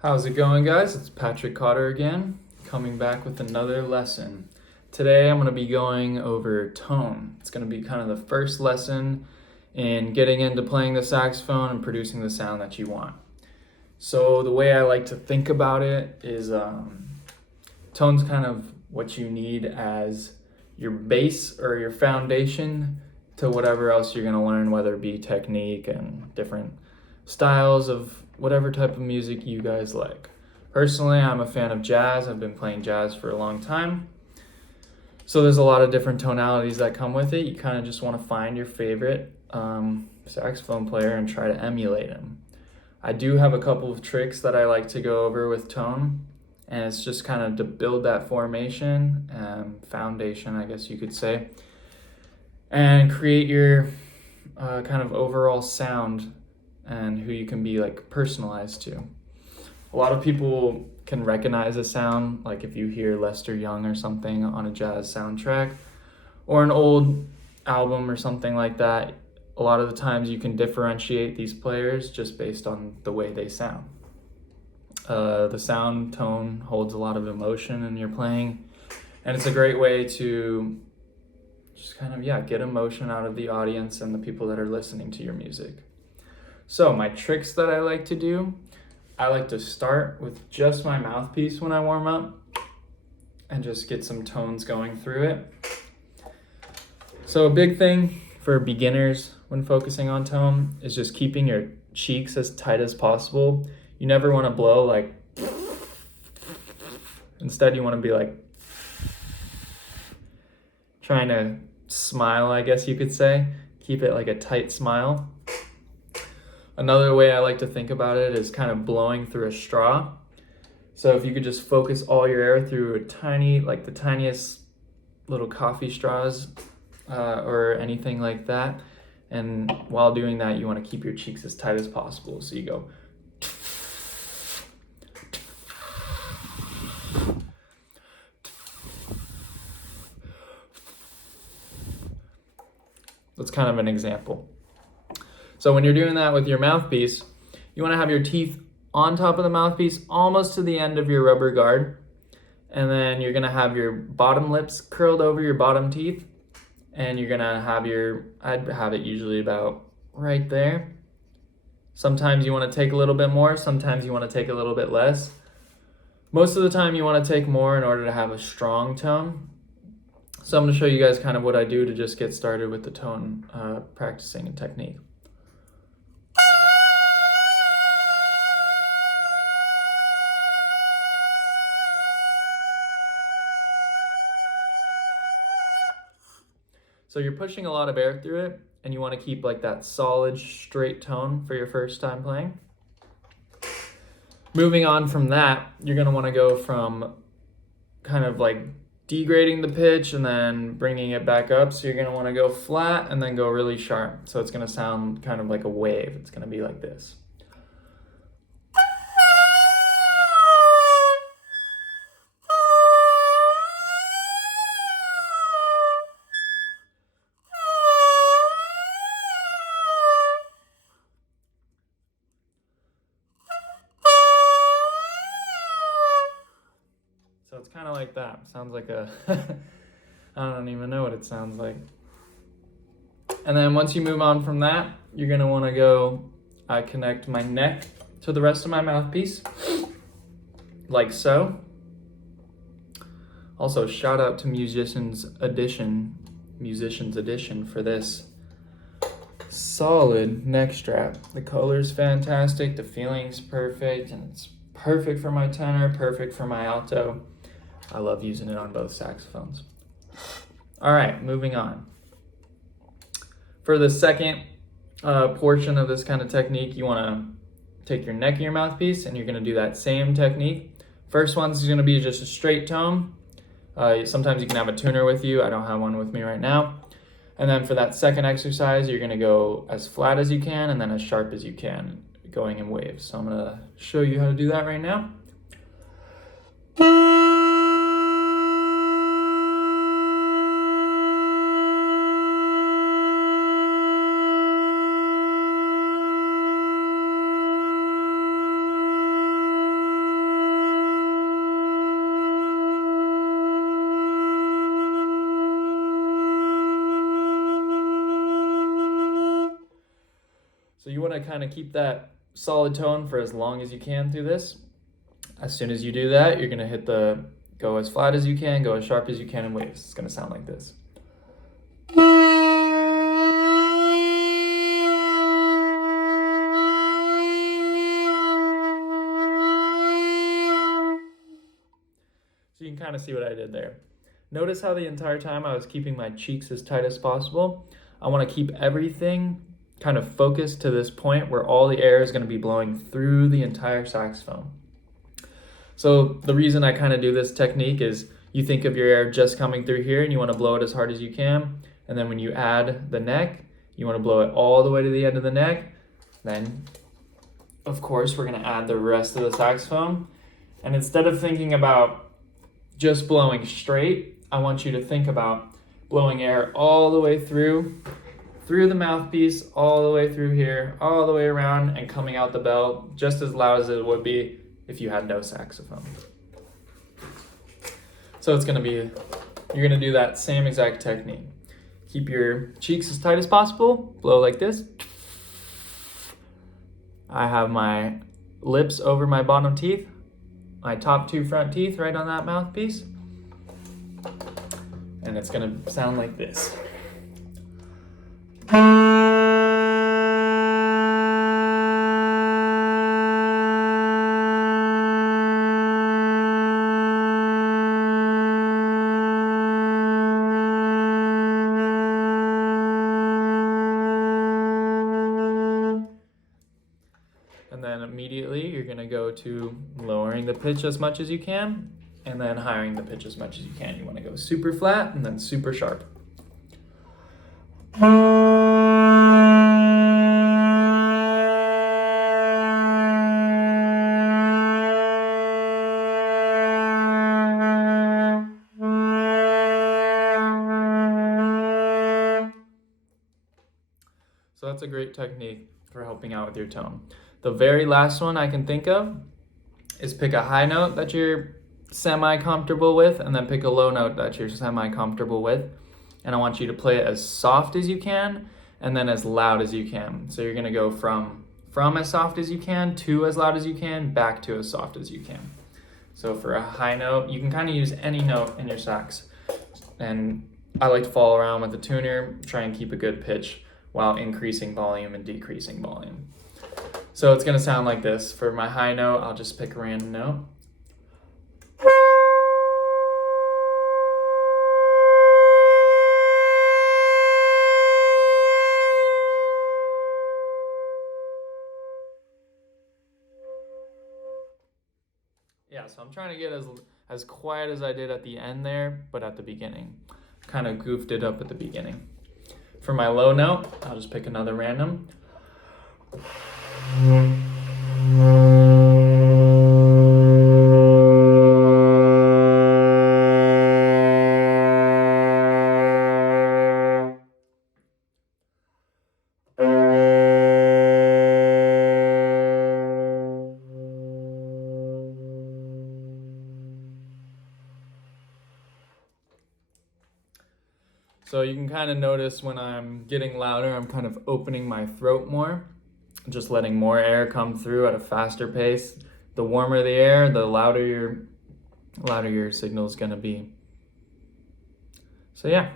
How's it going, guys? It's Patrick Cotter again, coming back with another lesson. Today I'm going to be going over tone. It's going to be kind of the first lesson in getting into playing the saxophone and producing the sound that you want. So the way I like to think about it is tone's kind of what you need as your base or your foundation to whatever else you're going to learn, whether it be technique and different styles of whatever type of music you guys like. Personally, I'm a fan of jazz. I've been playing jazz for a long time. So there's a lot of different tonalities that come with it. You kind of just want to find your favorite saxophone player and try to emulate him. I do have a couple of tricks that I like to go over with tone, and it's just kind of to build that formation and foundation, I guess you could say, and create your kind of overall sound and who you can be like personalized to. A lot of people can recognize a sound, like if you hear Lester Young or something on a jazz soundtrack or an old album or something like that. A lot of the times you can differentiate these players just based on the way they sound. The sound tone holds a lot of emotion in your playing, and it's a great way to just kind of, get emotion out of the audience and the people that are listening to your music. So my tricks that I like to do, I like to start with just my mouthpiece when I warm up and just get some tones going through it. So a big thing for beginners when focusing on tone is just keeping your cheeks as tight as possible. You never want to blow like, instead you want to be like trying to smile, I guess you could say. Keep it like a tight smile. Another way I like to think about it is kind of blowing through a straw. So if you could just focus all your air through a tiny, like the tiniest little coffee straws or anything like that. And while doing that, you want to keep your cheeks as tight as possible. So you go. That's kind of an example. So when you're doing that with your mouthpiece, you want to have your teeth on top of the mouthpiece, almost to the end of your rubber guard. And then you're going to have your bottom lips curled over your bottom teeth. And you're going to have I'd have it usually about right there. Sometimes you want to take a little bit more. Sometimes you want to take a little bit less. Most of the time you want to take more in order to have a strong tone. So I'm going to show you guys kind of what I do to just get started with the tone practicing and technique. So you're pushing a lot of air through it, and you want to keep like that solid, straight tone for your first time playing. Moving on from that, you're going to want to go from kind of like degrading the pitch and then bringing it back up. So you're going to want to go flat and then go really sharp. So it's going to sound kind of like a wave. It's going to be like this. So it's kind of like that. Sounds like a, I don't even know what it sounds like. And then once you move on from that, you're gonna wanna go, I connect my neck to the rest of my mouthpiece, like so. Also, shout out to Musicians Edition for this solid neck strap. The color's fantastic, the feeling's perfect, and it's perfect for my tenor, perfect for my alto. I love using it on both saxophones. All right, moving on. For the second portion of this kind of technique, you want to take your neck of your mouthpiece and you're going to do that same technique. First one's going to be just a straight tone. Sometimes you can have a tuner with you. I don't have one with me right now. And then for that second exercise, you're going to go as flat as you can and then as sharp as you can, going in waves. So I'm going to show you how to do that right now. to kind of keep that solid tone for as long as you can through this. As soon as you do that, you're going to hit the go as flat as you can, go as sharp as you can in waves. It's going to sound like this. So you can kind of see what I did there. Notice how the entire time I was keeping my cheeks as tight as possible. I want to keep everything kind of focused to this point where all the air is going to be blowing through the entire saxophone. So the reason I kind of do this technique is you think of your air just coming through here and you want to blow it as hard as you can. And then when you add the neck, you want to blow it all the way to the end of the neck. Then, of course, we're going to add the rest of the saxophone. And instead of thinking about just blowing straight, I want you to think about blowing air all the way through the mouthpiece, all the way through here, all the way around, and coming out the bell just as loud as it would be if you had no saxophone. So it's gonna be, you're gonna do that same exact technique. Keep your cheeks as tight as possible, blow like this. I have my lips over my bottom teeth, my top two front teeth right on that mouthpiece. And it's gonna sound like this. And then immediately you're gonna go to lowering the pitch as much as you can, and then highering the pitch as much as you can. You wanna go super flat and then super sharp. So that's a great technique for helping out with your tone. The very last one I can think of is pick a high note that you're semi-comfortable with, and then pick a low note that you're semi-comfortable with. And I want you to play it as soft as you can, and then as loud as you can. So you're gonna go from as soft as you can to as loud as you can, back to as soft as you can. So for a high note, you can kind of use any note in your sax. And I like to follow around with the tuner, try and keep a good pitch while increasing volume and decreasing volume. So it's gonna sound like this. For my high note, I'll just pick a random note. Yeah, so I'm trying to get as quiet as I did at the end there, but at the beginning. Kind of goofed it up at the beginning. For my low note, I'll just pick another random. So you can kind of notice when I'm getting louder, I'm kind of opening my throat more, just letting more air come through at a faster pace. The warmer the air, the louder your signal is going to be. So yeah,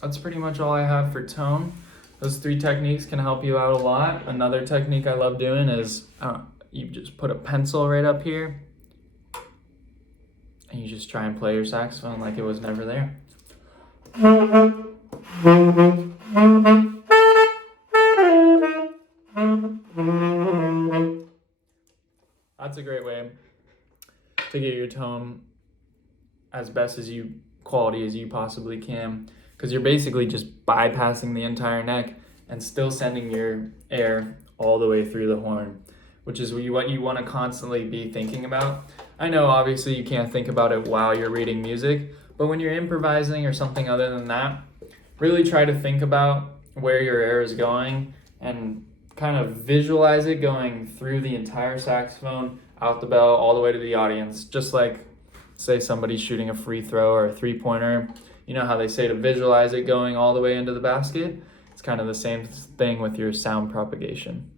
that's pretty much all I have for tone. Those three techniques can help you out a lot. Another technique I love doing is you just put a pencil right up here and you just try and play your saxophone like it was never there. That's a great way to get your tone as best as quality as you possibly can, because you're basically just bypassing the entire neck and still sending your air all the way through the horn, which is what you want to constantly be thinking about. I know obviously you can't think about it while you're reading music, but when you're improvising or something other than that, really try to think about where your air is going and kind of visualize it going through the entire saxophone, out the bell, all the way to the audience. Just like, say somebody's shooting a free throw or a three-pointer. You know how they say to visualize it going all the way into the basket? It's kind of the same thing with your sound propagation.